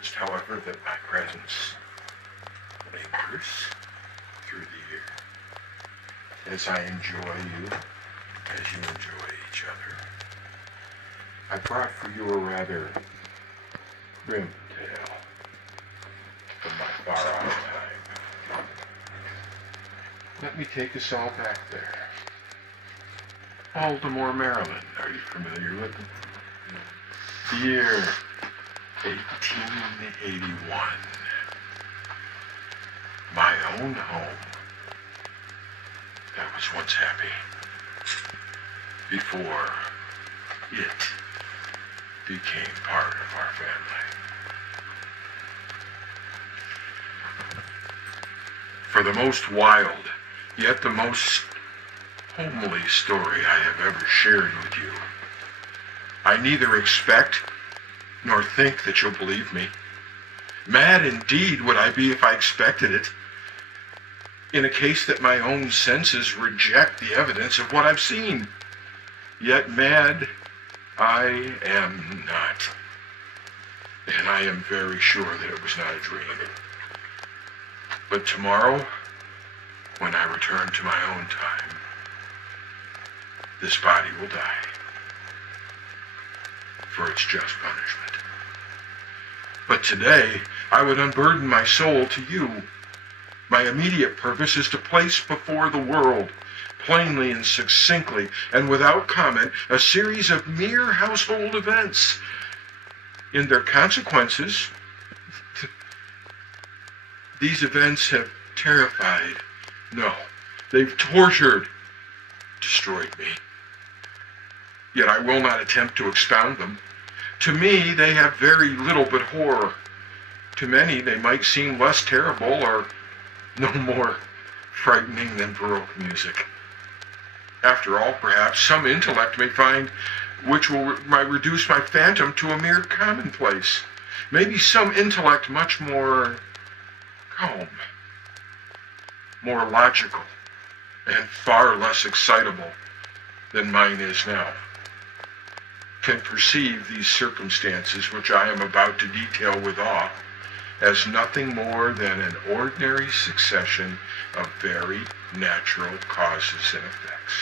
encouraged, however, that my presence lingers through the year, as I enjoy you, as you enjoy each other. I brought for you a rather grim tale from my far-off time. Let me take us all back there. Baltimore, Maryland. Are you familiar with it? The year 1881. My own home that was once happy before it became part of our family. For the most wild, yet the most homely story I have ever shared with you, I neither expect nor think that you'll believe me. Mad indeed would I be if I expected it, in a case that my own senses reject the evidence of what I've seen. Yet mad I am not, and I am very sure that it was not a dream. But tomorrow, when I return to my own time, this body will die for its just punishment. But today, I would unburden my soul to you. My immediate purpose is to place before the world, plainly and succinctly and without comment, a series of mere household events. In their consequences, these events have terrified, no, they've tortured, destroyed me. Yet I will not attempt to expound them. To me, they have very little but horror. To many, they might seem less terrible or no more frightening than Baroque music. After all, perhaps, some intellect may find which might reduce my phantom to a mere commonplace. Maybe some intellect much more calm, more logical, and far less excitable than mine is now, can perceive these circumstances which I am about to detail with awe as nothing more than an ordinary succession of very natural causes and effects.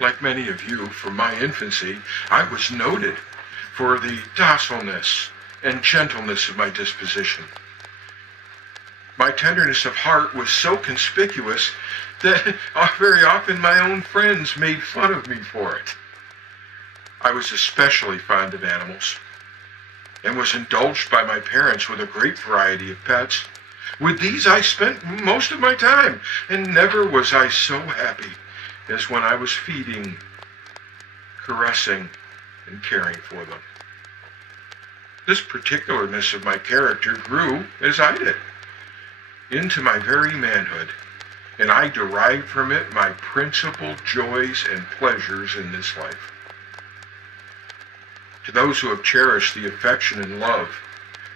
Like many of you, from my infancy, I was noted for the docileness and gentleness of my disposition. My tenderness of heart was so conspicuous that very often my own friends made fun of me for it. I was especially fond of animals, and was indulged by my parents with a great variety of pets. With these I spent most of my time, and never was I so happy as when I was feeding, caressing, and caring for them. This particularness of my character grew, as I did, into my very manhood, and I derived from it my principal joys and pleasures in this life. To those who have cherished the affection and love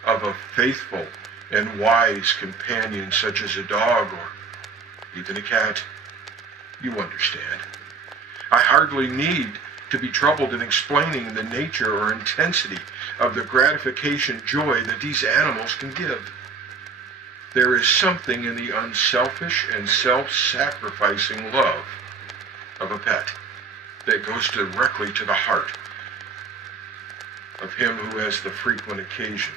of a faithful and wise companion such as a dog or even a cat, you understand. I hardly need to be troubled in explaining the nature or intensity of the gratification joy that these animals can give. There is something in the unselfish and self-sacrificing love of a pet that goes directly to the heart of him who has the frequent occasion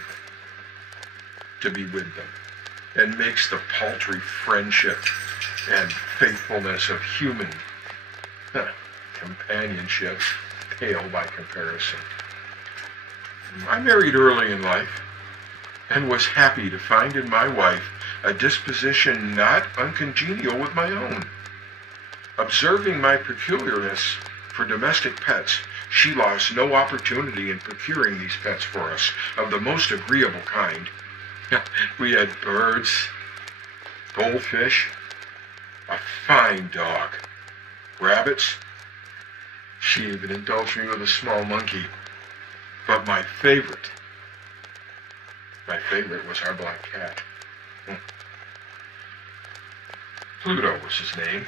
to be with them, and makes the paltry friendship and faithfulness of human companionship pale by comparison. I married early in life, and was happy to find in my wife a disposition not uncongenial with my own. Observing my peculiarness for domestic pets, she lost no opportunity in procuring these pets for us of the most agreeable kind. We had birds, goldfish, a fine dog, rabbits. She even indulged me with a small monkey. But my favorite was our black cat. Pluto was his name.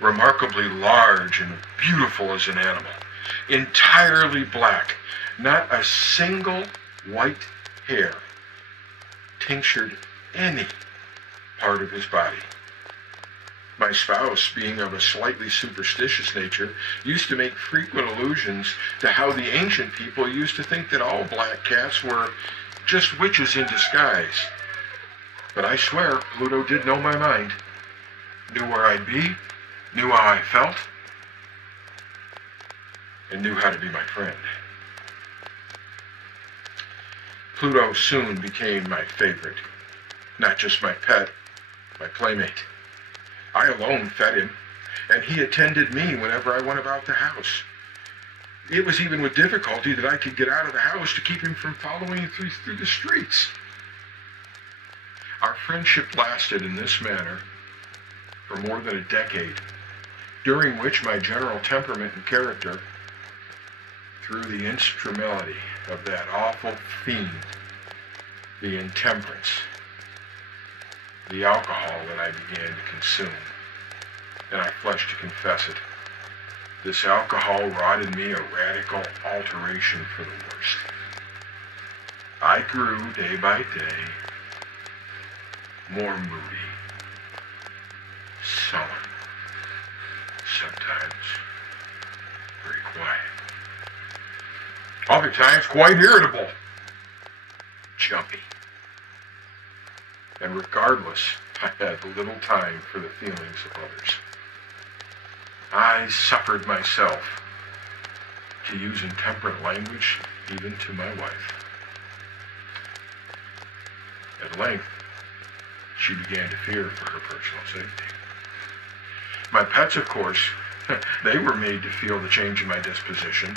Remarkably large and beautiful as an animal, entirely black, Not a single white hair tinctured any part of his body. My spouse, being of a slightly superstitious nature, used to make frequent allusions to how the ancient people used to think that all black cats were just witches in disguise. But I swear Pluto did know my mind, knew where I'd be, knew how I felt, and knew how to be my friend. Pluto soon became my favorite, not just my pet, my playmate. I alone fed him, and he attended me whenever I went about the house. It was even with difficulty that I could get out of the house to keep him from following through the streets. Our friendship lasted in this manner for more than a decade, during which my general temperament and character, through the instrumentality of that awful fiend, the intemperance, the alcohol that I began to consume, and I flesh to confess it, this alcohol wrought in me a radical alteration for the worst. I grew day by day more moody, sullen, sometimes very quiet, other times quite irritable, jumpy. And regardless, I had little time for the feelings of others. I suffered myself to use intemperate language even to my wife. At length, she began to fear for her personal safety. My pets, of course, they were made to feel the change in my disposition.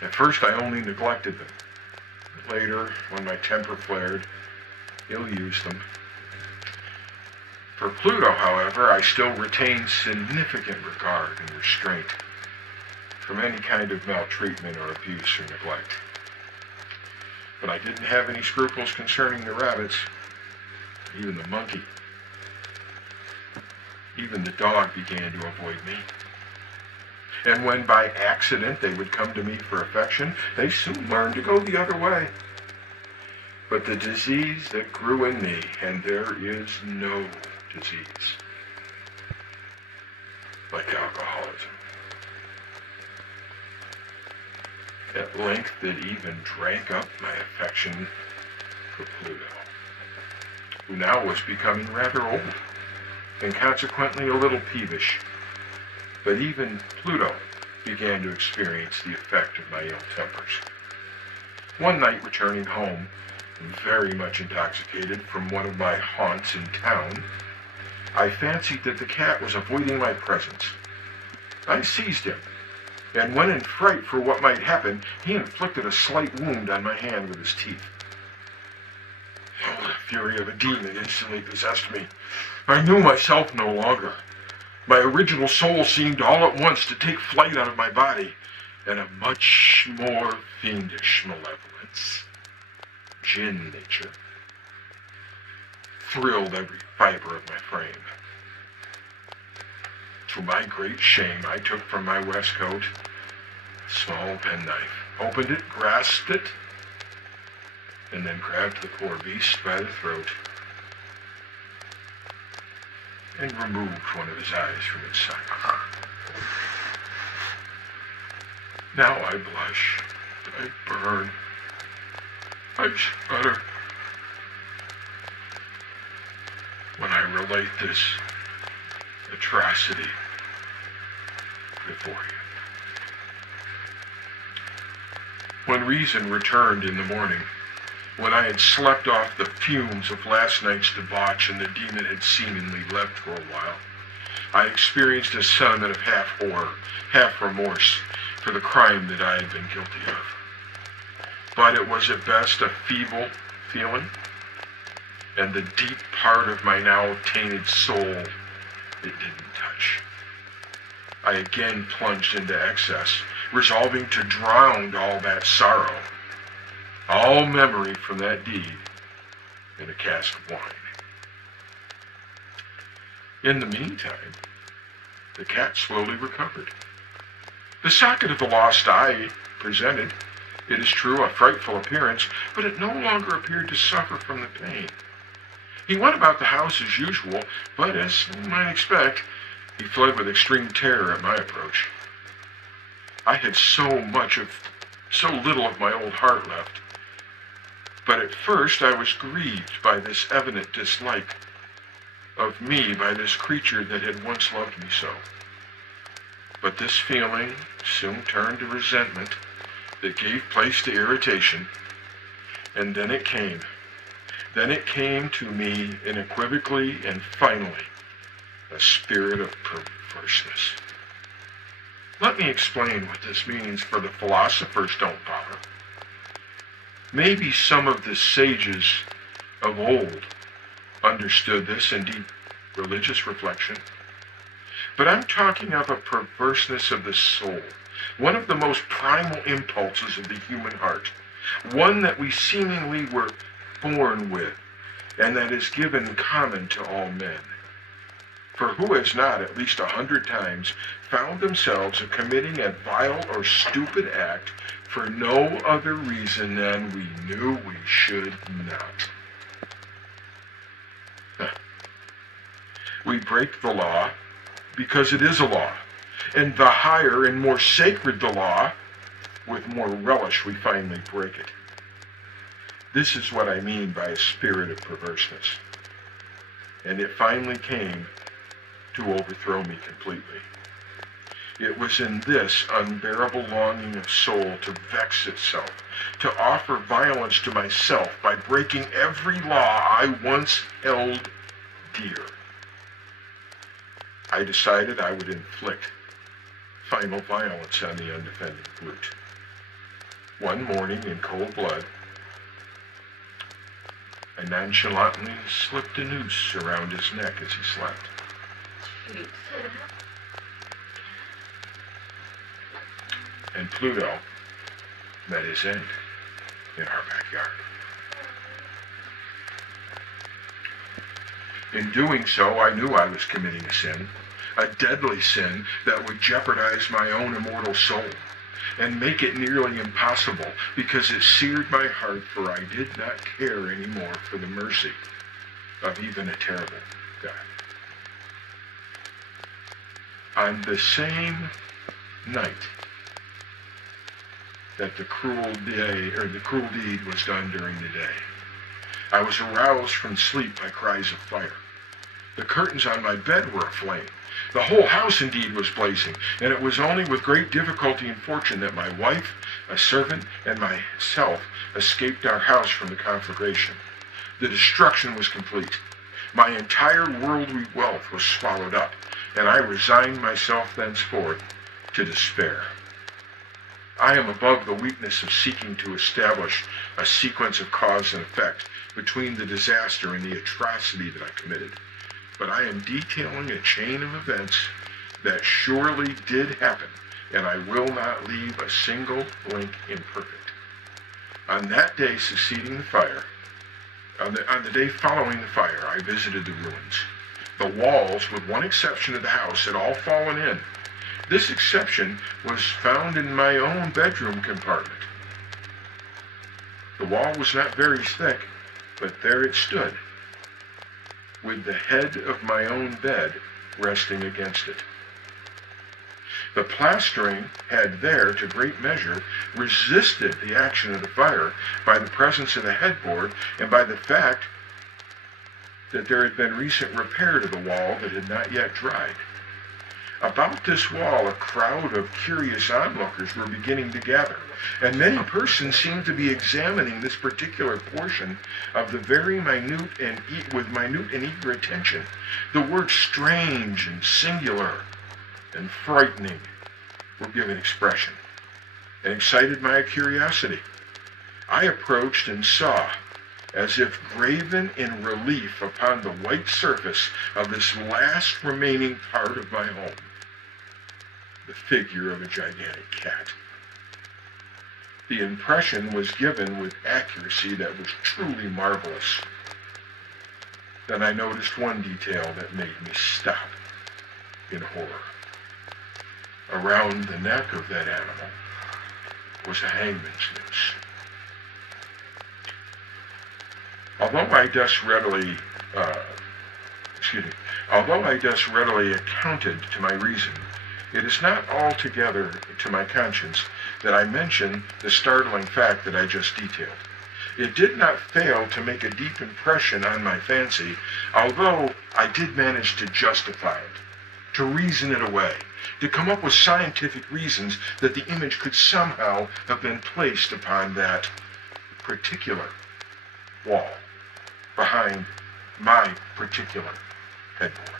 At first, I only neglected them. Later, when my temper flared, ill-used them. For Pluto, however, I still retained significant regard and restraint from any kind of maltreatment or abuse or neglect. But I didn't have any scruples concerning the rabbits, even the monkey. Even the dog began to avoid me. And when by accident they would come to me for affection, they soon learned to go the other way. But the disease that grew in me, and there is no disease like alcoholism, at length it even drank up my affection for Pluto, who now was becoming rather old, and consequently a little peevish. But even Pluto began to experience the effect of my ill tempers. One night, returning home, very much intoxicated from one of my haunts in town, I fancied that the cat was avoiding my presence. I seized him, and when in fright for what might happen, he inflicted a slight wound on my hand with his teeth. Oh, the fury of a demon instantly possessed me. I knew myself no longer. My original soul seemed all at once to take flight out of my body, and a much more fiendish malevolence, gin nature, thrilled every fiber of my frame. To my great shame, I took from my waistcoat a small penknife, opened it, grasped it, and then grabbed the poor beast by the throat and removed one of his eyes from its socket. Now I blush, I burn, I shudder when I relate this atrocity before you. When reason returned in the morning, when I had slept off the fumes of last night's debauch and the demon had seemingly left for a while, I experienced a sentiment of half horror, half remorse for the crime that I had been guilty of. But it was at best a feeble feeling, and the deep part of my now tainted soul it didn't touch. I again plunged into excess, resolving to drown all that sorrow, all memory from that deed, in a cask of wine. In the meantime, the cat slowly recovered. The socket of the lost eye presented, It is true, a frightful appearance, but it no longer appeared to suffer from the pain. He went about the house as usual, but as you might expect, he fled with extreme terror at my approach. I had so little of my old heart left. But at first I was grieved by this evident dislike of me by this creature that had once loved me so. But this feeling soon turned to resentment that gave place to irritation, and then it came. Then it came to me unequivocally and finally, a spirit of perverseness. Let me explain what this means, for the philosophers don't bother. Maybe some of the sages of old understood this in deep religious reflection. But I'm talking of a perverseness of the soul, one of the most primal impulses of the human heart, one that we seemingly were born with, and that is given common to all men. For who has not, at least 100 times, found themselves committing a vile or stupid act for no other reason than we knew we should not? We break the law because it is a law, and the higher and more sacred the law, with more relish we finally break it. This is what I mean by a spirit of perverseness. And it finally came to overthrow me completely. It was in this unbearable longing of soul to vex itself, to offer violence to myself by breaking every law I once held dear. I decided I would inflict final violence on the undefended brute. One morning, in cold blood, I nonchalantly slipped a noose around his neck as he slept. And Pluto met his end in our backyard. In doing so, I knew I was committing a sin, a deadly sin that would jeopardize my own immortal soul and make it nearly impossible, because it seared my heart, for I did not care anymore for the mercy of even a terrible God. On the same night that the cruel deed was done during the day, I was aroused from sleep by cries of fire. The curtains on my bed were aflame. The whole house indeed was blazing, and it was only with great difficulty and fortune that my wife, a servant, and myself escaped our house from the conflagration. The destruction was complete. My entire worldly wealth was swallowed up, and I resigned myself thenceforth to despair. I am above the weakness of seeking to establish a sequence of cause and effect between the disaster and the atrocity that I committed, but I am detailing a chain of events that surely did happen, and I will not leave a single link imperfect. On that day succeeding the fire, on the day following the fire, I visited the ruins. The walls, with one exception of the house, had all fallen in. This exception was found in my own bedroom compartment. The wall was not very thick, but there it stood, with the head of my own bed resting against it. The plastering had there, to great measure, resisted the action of the fire by the presence of the headboard and by the fact that there had been recent repair to the wall that had not yet dried. About this wall, a crowd of curious onlookers were beginning to gather, and many persons seemed to be examining this particular portion of the very minute and with minute and eager attention. The words strange and singular and frightening were given expression, and excited my curiosity. I approached and saw, as if graven in relief upon the white surface of this last remaining part of my home, the figure of a gigantic cat. The impression was given with accuracy that was truly marvelous. Then I noticed one detail that made me stop in horror. Around the neck of that animal was a hangman's noose. Although I thus readily accounted to my reason, it is not altogether to my conscience that I mention the startling fact that I just detailed. It did not fail to make a deep impression on my fancy, although I did manage to justify it, to reason it away, to come up with scientific reasons that the image could somehow have been placed upon that particular wall, behind my particular headboard.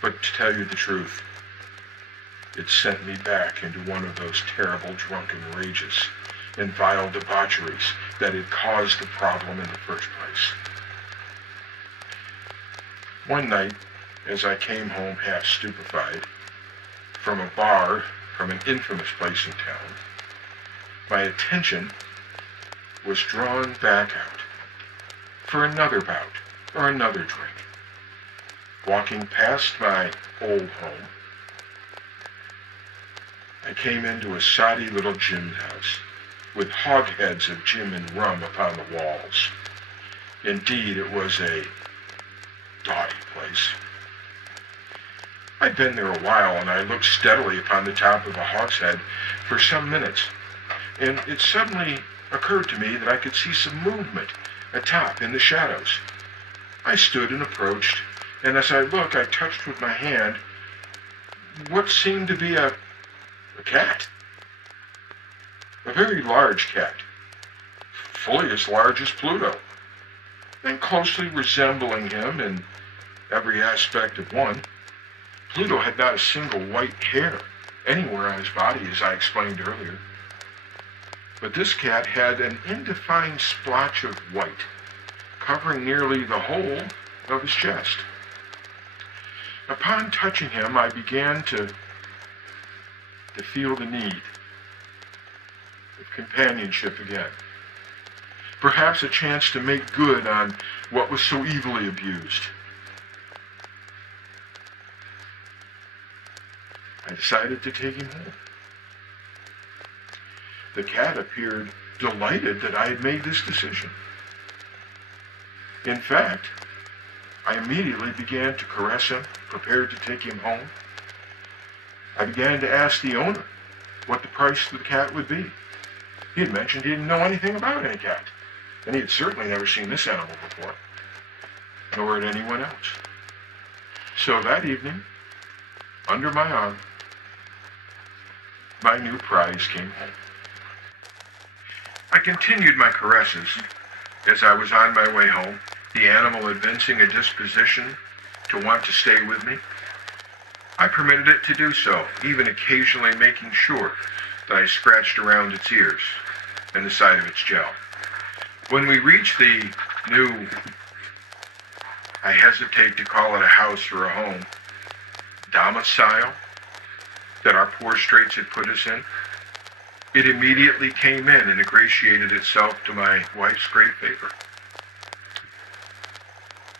But to tell you the truth, it sent me back into one of those terrible drunken rages and vile debaucheries that had caused the problem in the first place. One night, as I came home half stupefied from a bar from an infamous place in town, my attention was drawn back out for another bout or another drink. Walking past my old home, I came into a soddy little gin house with hogsheads of gin and rum upon the walls. Indeed, it was a dotty place. I'd been there a while, and I looked steadily upon the top of a hogshead for some minutes, and it suddenly occurred to me that I could see some movement atop in the shadows. I stood and approached, and as I looked, I touched with my hand what seemed to be a cat. A very large cat, fully as large as Pluto, and closely resembling him in every aspect of one. Pluto had not a single white hair anywhere on his body, as I explained earlier. But this cat had an indefined splotch of white, covering nearly the whole of his chest. Upon touching him, I began to feel the need of companionship again. Perhaps a chance to make good on what was so evilly abused. I decided to take him home. The cat appeared delighted that I had made this decision. In fact, I immediately began to caress him, prepared to take him home. I began to ask the owner what the price of the cat would be. He had mentioned he didn't know anything about any cat, and he had certainly never seen this animal before, nor had anyone else. So that evening, under my arm, my new prize came home. I continued my caresses as I was on my way home, the animal evincing a disposition to want to stay with me. I permitted it to do so, even occasionally making sure that I scratched around its ears and the side of its jowl. When we reached the new, I hesitate to call it a house or a home, domicile that our poor straits had put us in, it immediately came in and ingratiated itself to my wife's great favor.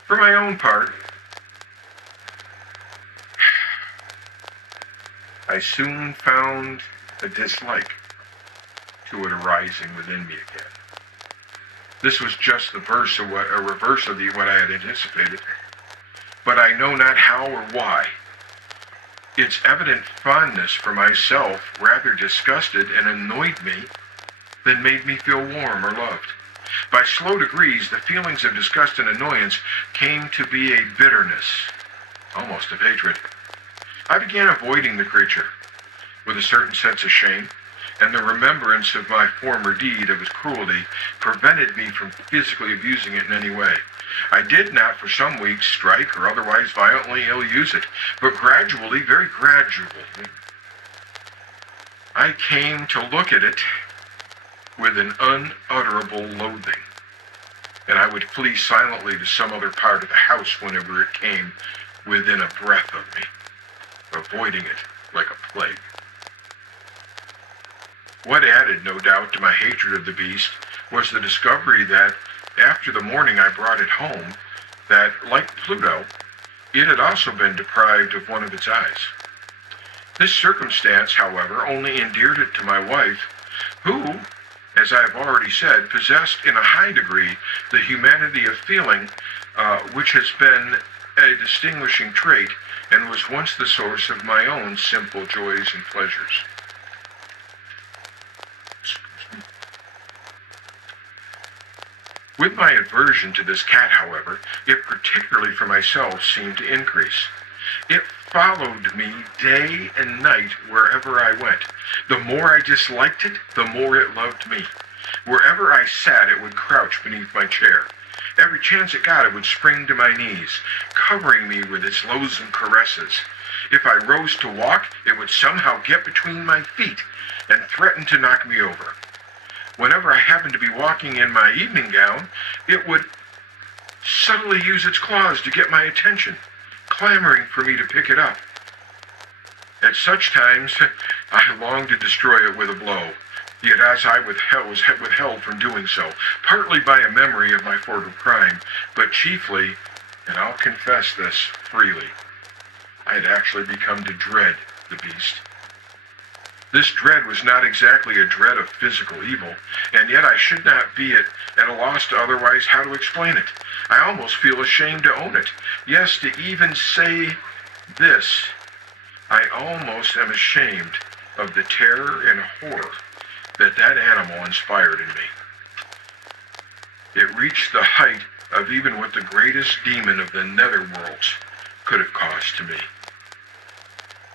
For my own part, I soon found a dislike to it arising within me again. This was just a reverse of what I had anticipated, but I know not how or why. Its evident fondness for myself rather disgusted and annoyed me than made me feel warm or loved. By slow degrees, the feelings of disgust and annoyance came to be a bitterness, almost of hatred. I began avoiding the creature with a certain sense of shame, and the remembrance of my former deed of its cruelty prevented me from physically abusing it in any way. I did not for some weeks strike or otherwise violently ill-use it, but gradually, very gradually, I came to look at it with an unutterable loathing, and I would flee silently to some other part of the house whenever it came within a breath of me, avoiding it like a plague. What added, no doubt, to my hatred of the beast was the discovery that, after the morning I brought it home, that, like Pluto, it had also been deprived of one of its eyes. This circumstance, however, only endeared it to my wife, who, as I have already said, possessed in a high degree the humanity of feeling, which has been a distinguishing trait and was once the source of my own simple joys and pleasures. With my aversion to this cat, however, it particularly for myself seemed to increase. It followed me day and night wherever I went. The more I disliked it, the more it loved me. Wherever I sat, it would crouch beneath my chair. Every chance it got, it would spring to my knees, covering me with its loathsome caresses. If I rose to walk, it would somehow get between my feet and threaten to knock me over. Whenever I happened to be walking in my evening gown, it would subtly use its claws to get my attention, clamoring for me to pick it up. At such times, I longed to destroy it with a blow, yet as I was withheld from doing so, partly by a memory of my former crime, but chiefly, and I'll confess this freely, I had actually begun to dread the beast. This dread was not exactly a dread of physical evil, and yet I should not be at a loss to otherwise how to explain it. I almost feel ashamed to own it. Yes, to even say this, I almost am ashamed of the terror and horror that animal inspired in me. It reached the height of even what the greatest demon of the netherworlds could have caused to me.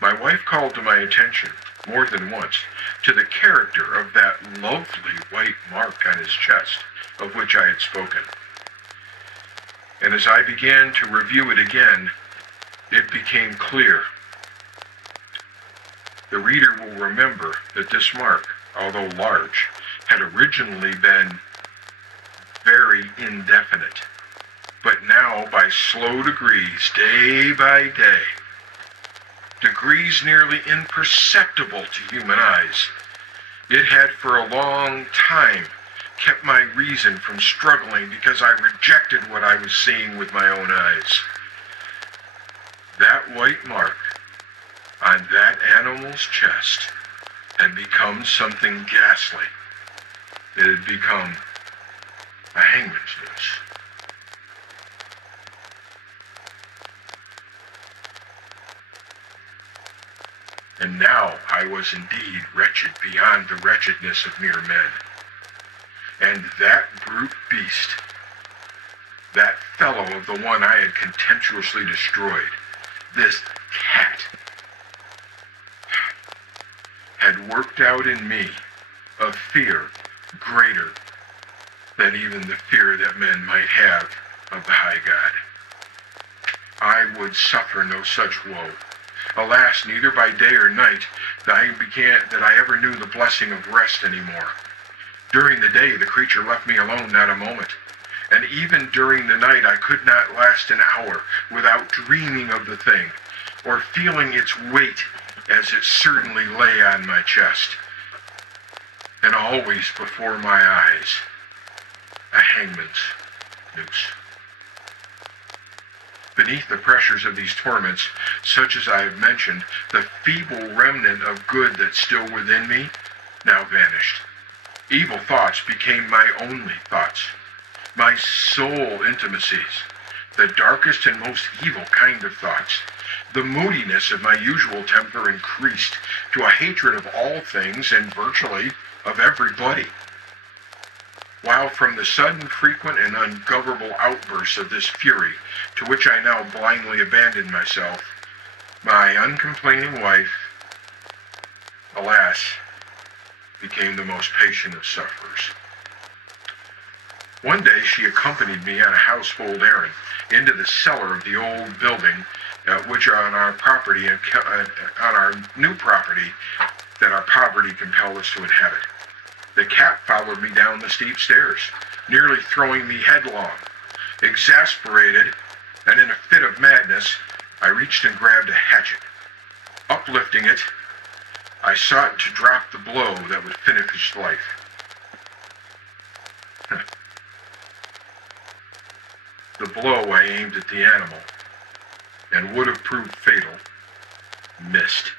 My wife called to my attention, more than once, to the character of that lovely white mark on his chest, of which I had spoken. And as I began to review it again, it became clear. The reader will remember that this mark, although large, had originally been very indefinite, but now by slow degrees, day by day, degrees nearly imperceptible to human eyes, it had for a long time kept my reason from struggling because I rejected what I was seeing with my own eyes. That white mark on that animal's chest had become something ghastly. It had become a hangman's noose. And now I was indeed wretched beyond the wretchedness of mere men. And that brute beast, that fellow of the one I had contemptuously destroyed, this cat, had worked out in me a fear greater than even the fear that men might have of the high God. I would suffer no such woe. Alas, neither by day or night that I ever knew the blessing of rest anymore. During the day, the creature left me alone not a moment, and even during the night I could not last an hour without dreaming of the thing, or feeling its weight as it certainly lay on my chest. And always before my eyes, a hangman's noose. Beneath the pressures of these torments, such as I have mentioned, the feeble remnant of good that's still within me now vanished. Evil thoughts became my only thoughts, my sole intimacies, the darkest and most evil kind of thoughts. The moodiness of my usual temper increased to a hatred of all things and virtually of everybody. While from the sudden, frequent, and ungovernable outbursts of this fury, to which I now blindly abandoned myself, my uncomplaining wife, alas, became the most patient of sufferers. One day she accompanied me on a household errand into the cellar of the old building, which are on our property and on our new property that our poverty compelled us to inhabit. The cat followed me down the steep stairs, nearly throwing me headlong. Exasperated and in a fit of madness, I reached and grabbed a hatchet. Uplifting it, I sought to drop the blow that would finish his life. The blow I aimed at the animal, and would have proved fatal, missed.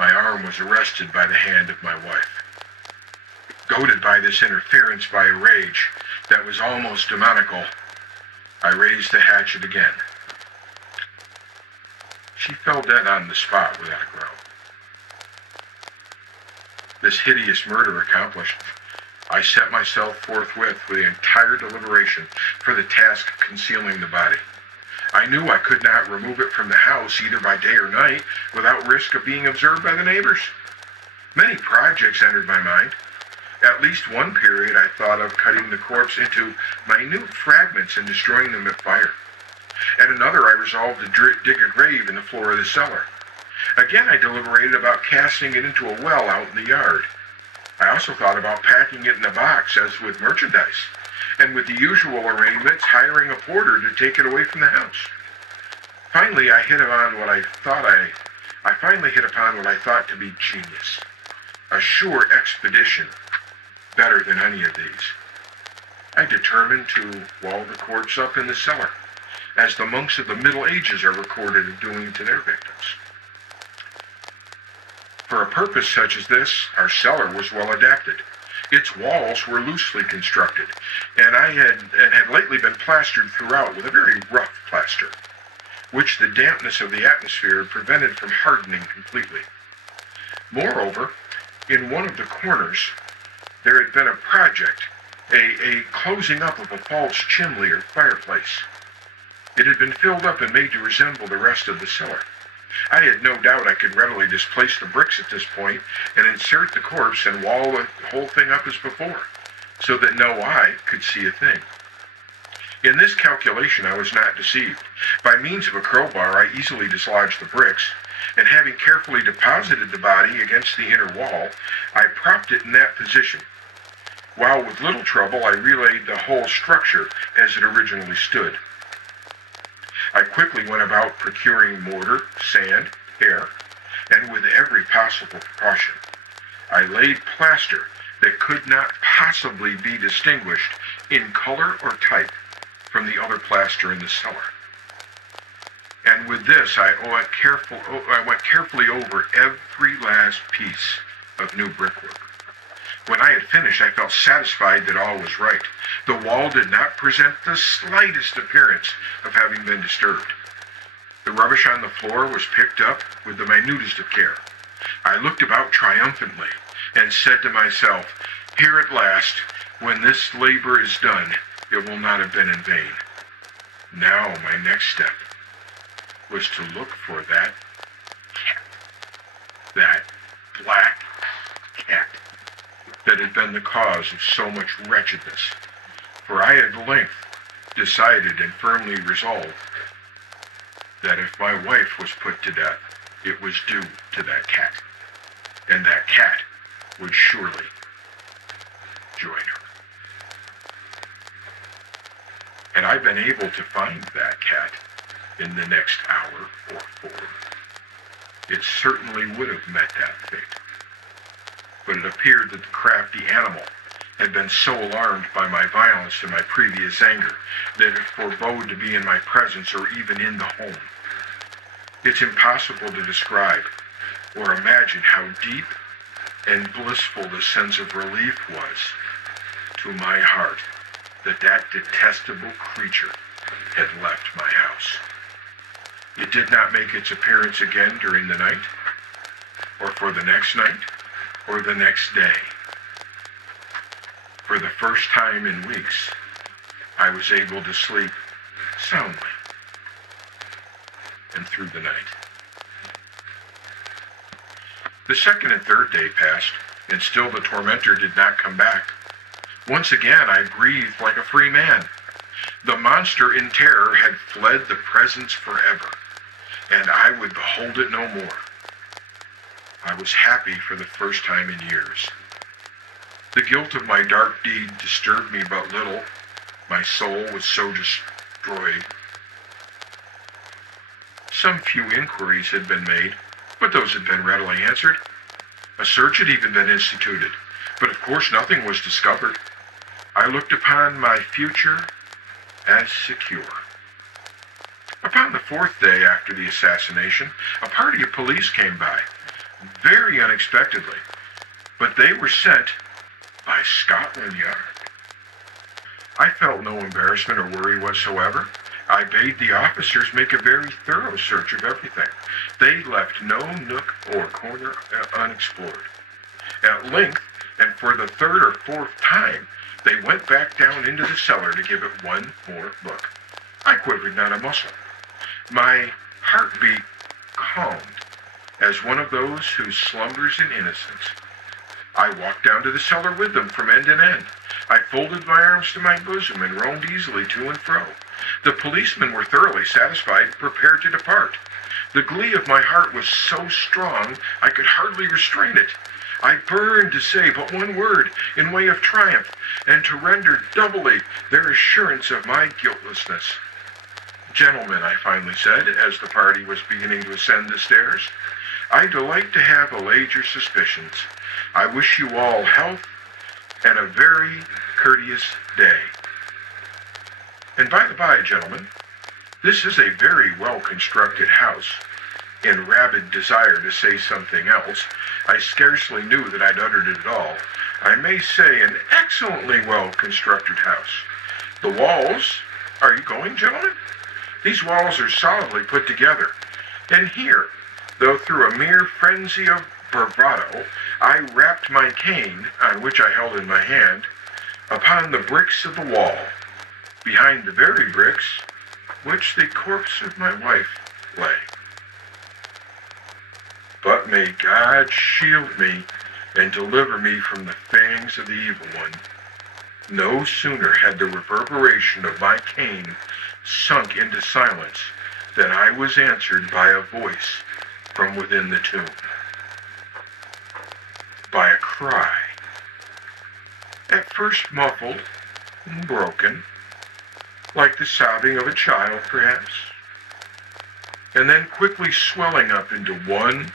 my arm was arrested by the hand of my wife. Goaded by this interference by a rage that was almost demoniacal, I raised the hatchet again. She fell dead on the spot without a groan. This hideous murder accomplished, I set myself forthwith with the entire deliberation for the task of concealing the body. I knew I could not remove it from the house either by day or night without risk of being observed by the neighbors. Many projects entered my mind. At least one period I thought of cutting the corpse into minute fragments and destroying them at fire. At another I resolved to dig a grave in the floor of the cellar. Again I deliberated about casting it into a well out in the yard. I also thought about packing it in a box as with merchandise, and with the usual arrangements hiring a porter to take it away from the house. Finally I hit upon what I thought to be genius. A sure expedition, better than any of these. I determined to wall the corpse up in the cellar, as the monks of the Middle Ages are recorded of doing to their victims. For a purpose such as this, our cellar was well adapted. Its walls were loosely constructed, and had lately been plastered throughout with a very rough plaster, which the dampness of the atmosphere prevented from hardening completely. Moreover, in one of the corners, there had been a project, a closing up of a false chimney or fireplace. It had been filled up and made to resemble the rest of the cellar. I had no doubt I could readily displace the bricks at this point and insert the corpse and wall the whole thing up as before, so that no eye could see a thing. In this calculation I was not deceived. By means of a crowbar I easily dislodged the bricks, and having carefully deposited the body against the inner wall, I propped it in that position, while with little trouble I relaid the whole structure as it originally stood. I quickly went about procuring mortar, sand, air, and with every possible precaution, I laid plaster that could not possibly be distinguished in color or type from the other plaster in the cellar. And with this, I went carefully over every last piece of new brickwork. When I had finished, I felt satisfied that all was right. The wall did not present the slightest appearance of having been disturbed. The rubbish on the floor was picked up with the minutest of care. I looked about triumphantly and said to myself, "Here at last, when this labor is done, it will not have been in vain." Now my next step was to look for that cat. That black cat that had been the cause of so much wretchedness. For I had at length decided and firmly resolved that if my wife was put to death, it was due to that cat, and that cat would surely join her. Had I been able to find that cat in the next hour or four, it certainly would have met that fate. But it appeared that the crafty animal had been so alarmed by my violence and my previous anger that it forebode to be in my presence or even in the home. It's impossible to describe or imagine how deep and blissful the sense of relief was to my heart that that detestable creature had left my house. It did not make its appearance again during the night, or for the next night, or the next day. For the first time in weeks, I was able to sleep soundly and through the night. The second and third day passed, and still the tormentor did not come back. Once again I breathed like a free man. The monster in terror had fled the presence forever, and I would behold it no more. I was happy for the first time in years. The guilt of my dark deed disturbed me but little. My soul was so destroyed. Some few inquiries had been made, but those had been readily answered. A search had even been instituted, but of course nothing was discovered. I looked upon my future as secure. Upon the fourth day after the assassination, a party of police came by. very unexpectedly, but they were sent by Scotland Yard. I felt no embarrassment or worry whatsoever. I bade the officers make a very thorough search of everything. They left no nook or corner unexplored. At length, and for the third or fourth time, they went back down into the cellar to give it one more look. I quivered not a muscle. My heartbeat calmed as one of those who slumbers in innocence. I walked down to the cellar with them from end to end. I folded my arms to my bosom and roamed easily to and fro. The policemen were thoroughly satisfied and prepared to depart. The glee of my heart was so strong I could hardly restrain it. I burned to say but one word in way of triumph, and to render doubly their assurance of my guiltlessness. "Gentlemen," I finally said, as the party was beginning to ascend the stairs, "I delight to have allayed your suspicions. I wish you all health and a very courteous day. And by the by, gentlemen, this is a very well-constructed house." In rabid desire to say something else, I scarcely knew that I'd uttered it at all. I may say an excellently well-constructed house. The walls, are you going, gentlemen? These walls are solidly put together. And here, though through a mere frenzy of bravado, I rapped my cane, on which I held in my hand, upon the bricks of the wall, behind the very bricks which the corpse of my wife lay. But may God shield me and deliver me from the fangs of the evil one. No sooner had the reverberation of my cane sunk into silence than I was answered by a voice from within the tomb. By a cry, at first muffled and broken, like the sobbing of a child perhaps, and then quickly swelling up into one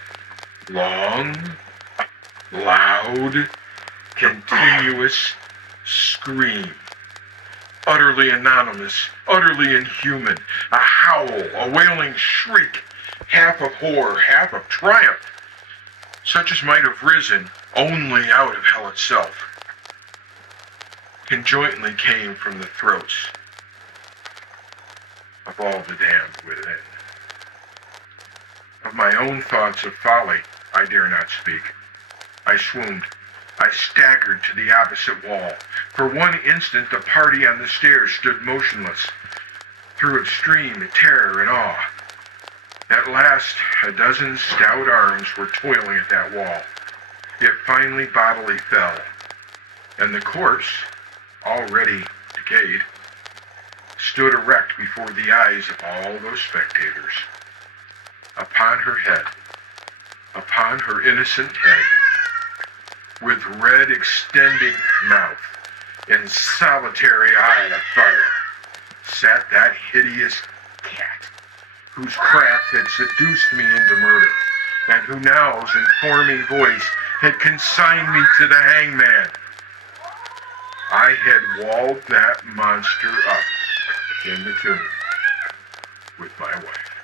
long, loud, continuous scream, utterly anonymous, utterly inhuman, a howl, a wailing shriek, half of horror, half of triumph, such as might have risen only out of hell itself, conjointly came from the throats of all the damned within. Of my own thoughts of folly, I dare not speak. I swooned. I staggered to the opposite wall. For one instant, the party on the stairs stood motionless, through extreme terror and awe. At last, a dozen stout arms were toiling at that wall. It finally bodily fell, and the corpse, already decayed, stood erect before the eyes of all those spectators. Upon her head, upon her innocent head, with red extending mouth and solitary eye of fire, sat that hideous cat, whose craft had seduced me into murder, and who now's informing voice had consigned me to the hangman. I had walled that monster up in the tomb with my wife.